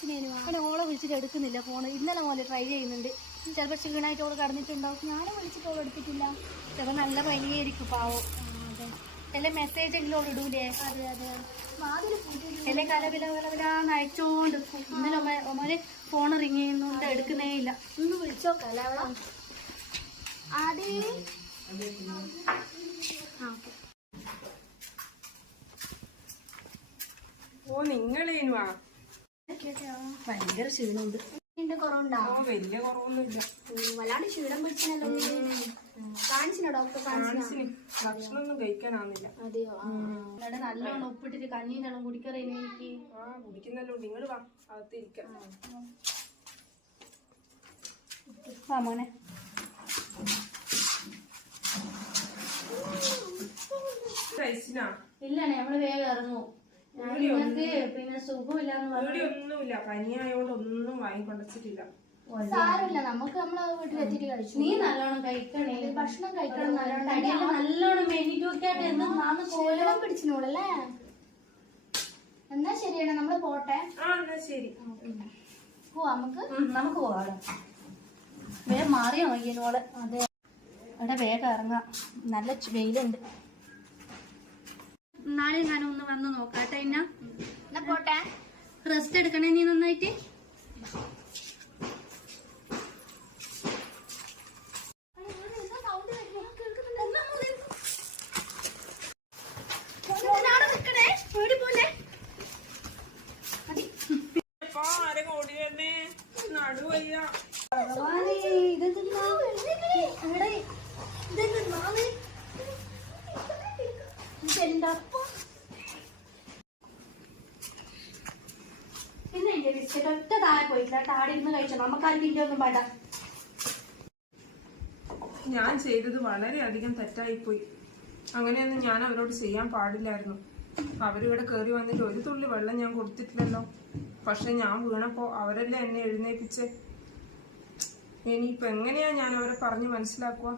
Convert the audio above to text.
പിന്നെ ഓളെ വിളിച്ചിട്ട് എടുക്കുന്നില്ല ഫോണ്. ഇന്നലെ മോലെ ട്രൈ ചെയ്യുന്നുണ്ട്. ചിലപ്പോൾ ക്ഷീണമായിട്ട് ഓള് കടന്നിട്ടുണ്ടാവും. ഞാനും വിളിച്ചിട്ട് ഓൾ എടുത്തിട്ടില്ല. ചിലപ്പോൾ നല്ല പനിയായിരിക്കും പാവം. അല്ലെ മെസ്സേജ് എങ്കിലും ഓൾ ഇടൂലേ? അതെ അതെ. അല്ലെ കലവിലാന്ന് അയച്ചോണ്ട്. ഇന്നലെ മോനെ ഫോൺ റിങ് ചെയ്യുന്നുണ്ട്, എടുക്കുന്നേ ഇല്ല. ഒന്ന് വിളിച്ചോക്കല്ലേ അവളെ. ഓ നിങ്ങളേനുവാ? ഭയങ്കര ക്ഷീണമുണ്ട്. കുറവുണ്ടോ? വലിയ കുറവൊന്നുമില്ല. വല്ലാണ്ട് ക്ഷീണം പിടിച്ചല്ലോ. കാണിച്ചിനോ ഡോക്ടർ? ഭക്ഷണമൊന്നും കഴിക്കാനാവുന്നില്ല. അതെയോ? നല്ലോണം ഉപ്പിട്ടിട്ട് കഞ്ഞീനെല്ലാം കുടിക്കറേ എനിക്ക്. കുടിക്കുന്നല്ലോ. നിങ്ങൾ വാ അകത്തിരിക്കാം. മോനെ ഇല്ലണേ, നമ്മള് വേഗം ഇറങ്ങും. പിന്നെ സുഖമില്ലാന്ന് ഒന്നുമില്ല. പനിയായോണ്ട് ഒന്നും വാങ്ങിക്കൊണ്ടില്ല. സാരമില്ല, നമുക്ക് നമ്മളെ വീട്ടിലെത്തിട്ട് കഴിച്ചു. നീ നല്ലോണം കഴിക്കണേ, ഭക്ഷണം കഴിക്കണം. നല്ലോണം മെനിറ്റൂക്കായിട്ട് കോലം പിടിച്ചിനോളല്ലേ. എന്നാ ശരിയാണ്, നമ്മള് പോട്ടെ. ശരി, പോവാ. നമുക്ക് പോവാടെ. വേഗം മാറിയോ വയ്യനോള്. അതെ, അവിടെ വേഗം ഇറങ്ങാം. നല്ല വെയിലുണ്ട്. നാളെ ഞാനൊന്ന് വന്ന് നോക്കാട്ടെ. എന്നാ പോട്ടെ. റെസ്റ്റ് എടുക്കണേ നീ നന്നായിട്ട്. പിന്നെ എന്റെ ബിസ്ക്കറ്റ് ഒറ്റ താഴെ പോയിട്ടില്ല. താഴെ ഇരുന്ന് കഴിച്ചോ. നമുക്കാർക്കിന്റെ ഒന്നും വേണ്ട. ഞാൻ ചെയ്തത് വളരെയധികം തെറ്റായിപ്പോയി. അങ്ങനെയൊന്നും ഞാൻ അവരോട് ചെയ്യാൻ പാടില്ലായിരുന്നു. അവരിവിടെ കയറി വന്നിട്ട് ഒരു തുള്ളി വെള്ളം ഞാൻ കൊടുത്തിട്ടില്ലല്ലോ. പക്ഷെ ഞാൻ വീണപ്പോ അവരല്ലേ എന്നെ എഴുന്നേപ്പിച്ച്. ഇനിയിപ്പോ എങ്ങനെയാ ഞാൻ അവരെ പറഞ്ഞ് മനസ്സിലാക്കുക?